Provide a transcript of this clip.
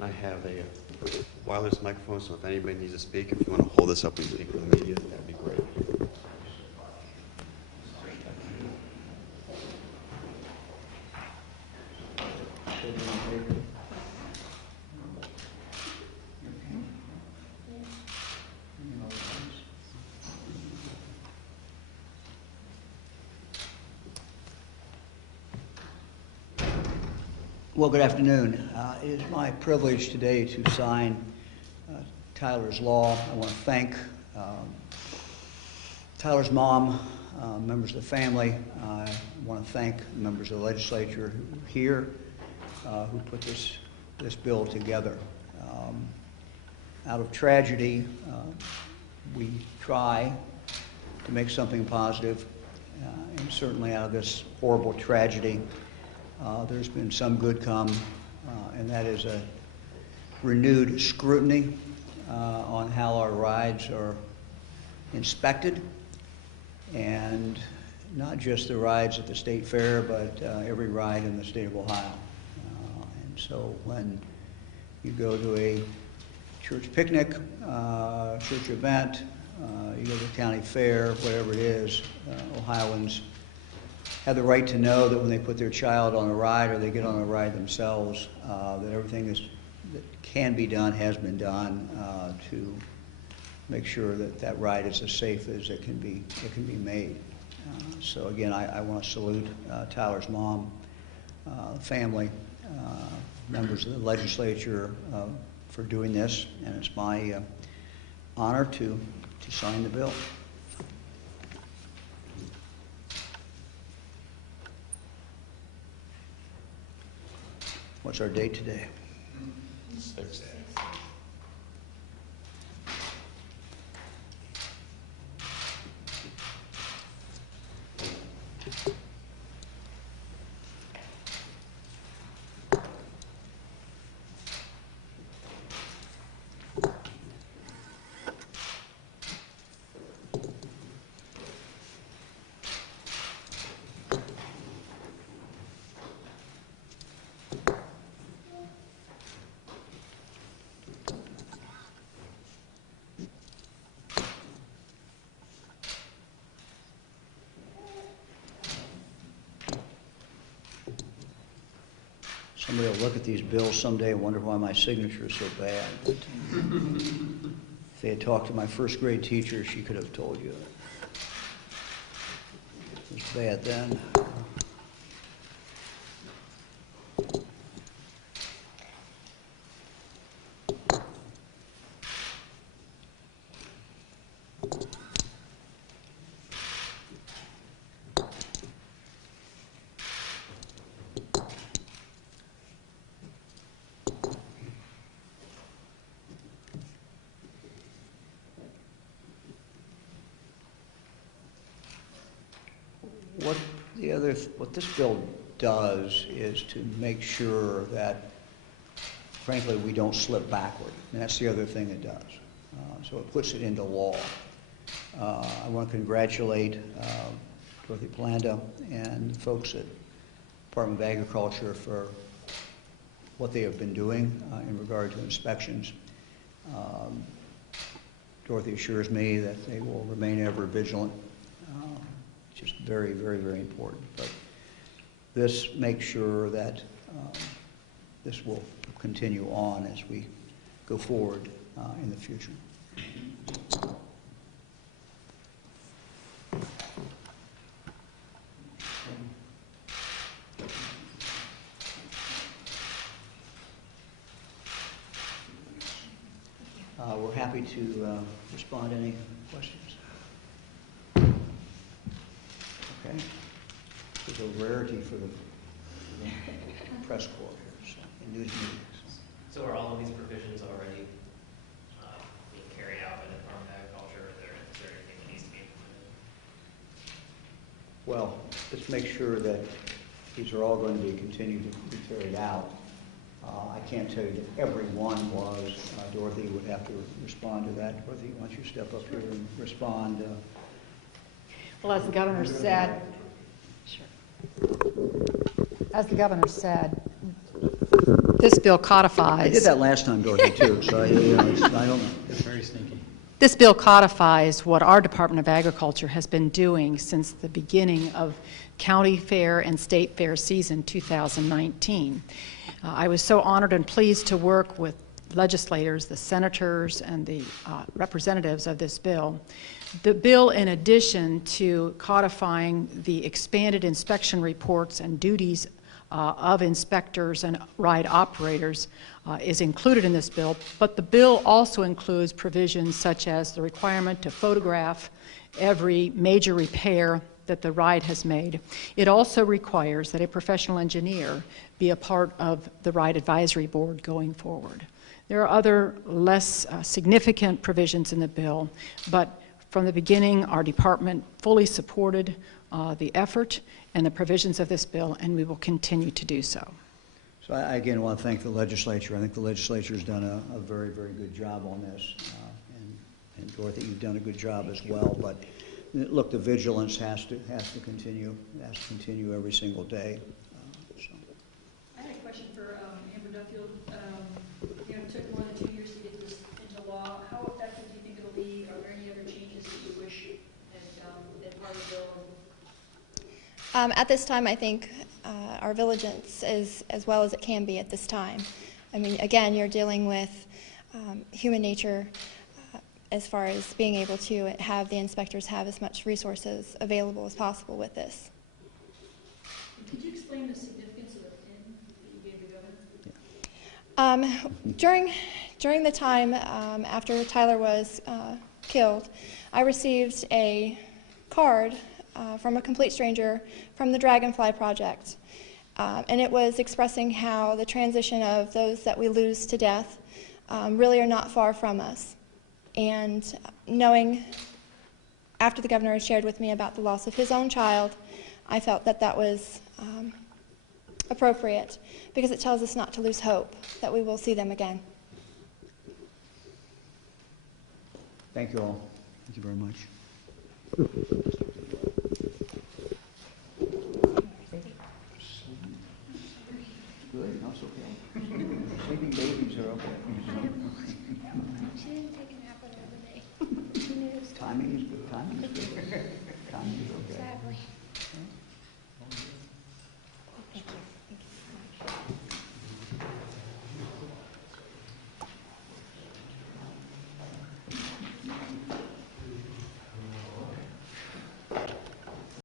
And I have a wireless microphone, so if anybody needs to speak, if you want to hold this up and speak with the media, that'd be great. Well, good afternoon. It is my privilege today to sign Tyler's law. I want to thank Tyler's mom, members of the family. I want to thank members of the legislature who are here, who put this bill together. Out of tragedy, we try to make something positive, and certainly out of this horrible tragedy, there's been some good come, and that is a renewed scrutiny on how our rides are inspected, and not just the rides at the state fair, but every ride in the state of Ohio. And so when you go to a church picnic, church event, you go to the county fair, whatever it is, Ohioans have the right to know that when they put their child on a ride or they get on a ride themselves, that everything that can be done has been done to make sure that that ride is as safe as it can be made. So again, I want to salute Tyler's mom, family, members of the legislature for doing this, and it's my honor to sign the bill. What's our date today? 6. Somebody will look at these bills someday and wonder why my signature is so bad. But if they had talked to my first grade teacher, she could have told you it was bad then. What this bill does is to make sure that, frankly, we don't slip backward. And that's the other thing it does. So it puts it into law. I want to congratulate Dorothy Polanda and the folks at Department of Agriculture for what they have been doing in regard to inspections. Dorothy assures me that they will remain ever vigilant. Just very, very, very important. But this makes sure that this will continue on as we go forward in the future. We're happy to respond to any questions. Okay. It's a rarity for the press corps here, so, in news meetings. So are all of these provisions already being carried out by the Department of Agriculture, or is there anything that needs to be implemented? Well, let's make sure that these are all going to be continued to be carried out. I can't tell you that every one was. Dorothy would have to respond to that. Dorothy, why don't you step up here and respond? Well, as the governor said, as the governor said, This bill I did codifies, that last time, Dorothy, too, so, you know, I don't know. Very sneaky. this bill codifies what our Department of Agriculture has been doing since the beginning of county fair and state fair season 2019. I was so honored and pleased to work with legislators, the senators, and the representatives of this bill. The bill, in addition to codifying the expanded inspection reports and duties of inspectors and ride operators, is included in this bill, but the bill also includes provisions such as the requirement to photograph every major repair that the ride has made. It also requires that a professional engineer be a part of the ride advisory board going forward. There are other less significant provisions in the bill, but from the beginning, our department fully supported the effort and the provisions of this bill, and we will continue to do so. So I again want to thank the legislature. I think the legislature has done a very, very good job on this. And Dorothy, you've done a good job as well. But look, the vigilance has to continue. It has to continue every single day. So. I had a question for Amber Duffield. You know, it took more than 2 years to get this into law. How effective do you think it'll be? Are there any other changes that you wish had been part of the bill? At this time, I think our vigilance is as well as it can be at this time. I mean, again, you're dealing with human nature as far as being able to have the inspectors have as much resources available as possible with this. Could you explain the significance of the pin that you gave the governor? During the time after Tyler was killed, I received a card from a complete stranger from the Dragonfly Project. And it was expressing how the transition of those that we lose to death really are not far from us. And knowing, after the governor had shared with me about the loss of his own child, I felt that that was appropriate because it tells us not to lose hope, that we will see them again. Thank you all. Thank you very much. Good, no, it's okay. Sleeping babies are okay. She didn't take a nap on the other day. She knew it was Timing is good, timing is good. Timing is okay. sadly.